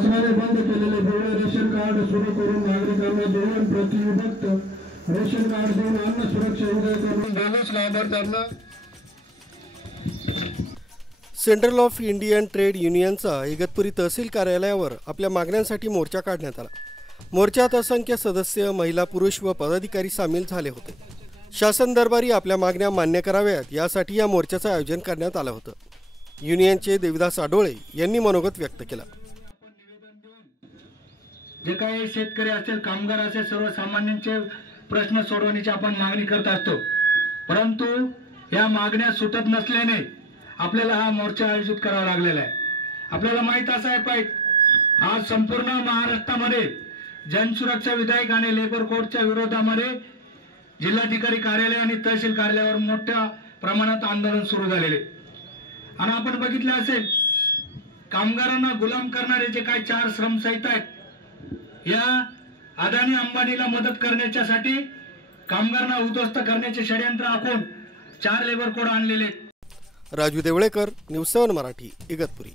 शासनाने बंद केलेले पिवळे रेशन कार्ड सुरू करून नागरिकांना जीवन प्रतिविभक्त रेशन कार्ड देऊन अन्न सुरक्षा उदय करून बोगस लाभार्थ्यांना सेंट्रल ऑफ इंडियन ट्रेड युनियनचा इगतपुरी तहसील कार्यालयावर आपल्या मागण्यांसाठी मोर्चा काढण्यात आला। मोर्चात असंख्य सदस्य, महिला, पुरुष व पदाधिकारी सामील झाले होते। शासन दरबारी आपल्या मागण्या मान्य कराव्यात यासाठी या मोर्चाचं आयोजन करण्यात आलं होतं। युनियनचे देविदास आडोळे यांनी मनोगत व्यक्त केलं। जे काही शेतकरी असेल, कामगार असेल, सर्वसामान्यांचे प्रश्न सोडवण्याची आपण मागणी करत असतो, परंतु या मागण्या सुटत नसल्याने आपल्याला हा मोर्चा आयोजित करावा लागलेला आहे। आपल्याला माहित असं आहे पाहिजे, आज संपूर्ण महाराष्ट्रामध्ये जनसुरक्षा विधेयक आणि लेबर कोडच्या विरोधामध्ये जिल्हाधिकारी कार्यालय आणि तहसील कार्यालयावर मोठ्या प्रमाणात आंदोलन सुरू झालेले आणि आपण बघितले असेल, कामगारांना गुलाम करणारे जे काही 4 श्रमसंहिता आहेत, या अदानी अंबानीला मदत करण्यासाठी कामगारांना उद्ध्वस्त करण्याचे षडयंत्र आखून 4 लेबर कोड आणलेले। राजू देवळेकर, न्यूज 7 मराठी, इगतपुरी।